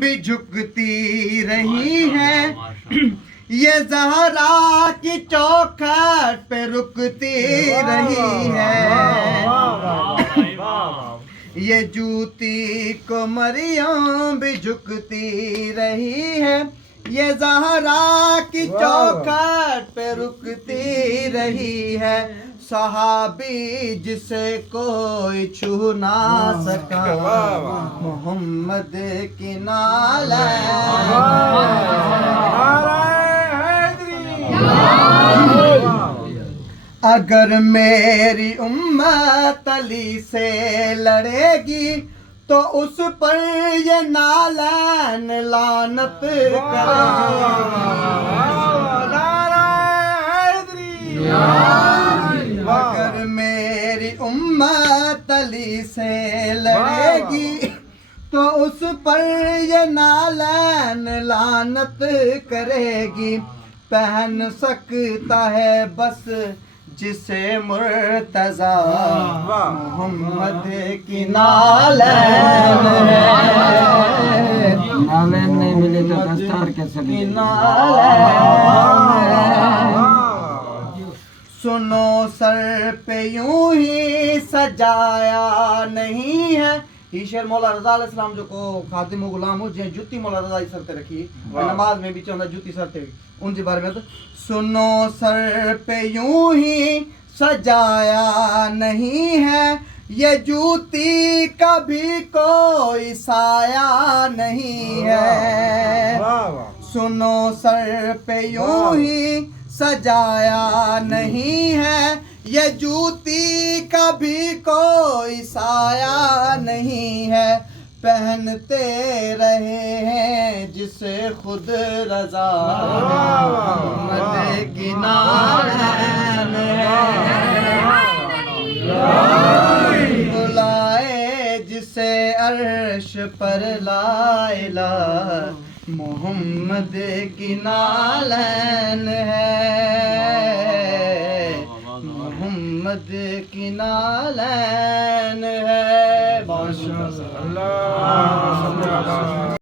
بھی جھکتی رہی ہے، یہ زہرا کی چوکھٹ پہ رکتی رہی ہے، یہ جوتی کو مریم بھی جھکتی رہی ہے، یہ زہرا کی چوکھٹ پہ رکتی رہی ہے، صحابی جسے کوئی چھو نہ سکا، محمد کی نالین۔ اگر میری امت علی سے لڑے گی تو اس پر یہ نالین لعنت کرے گی۔ اگر میری امت علی سے لڑے گی تو اس پر یہ نالین لعنت کرے گی، پہن سکتا ہے بس جسے مرتضی محمد کی نالین ہے، نالین نہیں ملے تو دستار کیسے ملے؟ سنو سر پہ یوں ہی سجایا نہیں ہے، یہ شعر مولا رضا علیہ السلام جو کو خادم و غلام ہو جائیں جتی مولا رضا سر تے رکھی، نماز میں بھی چاہتا جتی سر تے ان کے بارے میں تو سنو سر پہ یوں ہی سجایا نہیں ہے، یہ جوتی کا بھی کوئی سایہ نہیں ہے، سنو سر پہ یوں ہی سجایا نہیں ہے، یہ جوتی کا بھی کوئی سایہ نہیں ہے، پہنتے رہے ہیں جسے خود رضا محمد کی نالین ہے، بلائے جسے عرش پر لا الہ محمد کی نالین ہے، محمد کی نالین ہے۔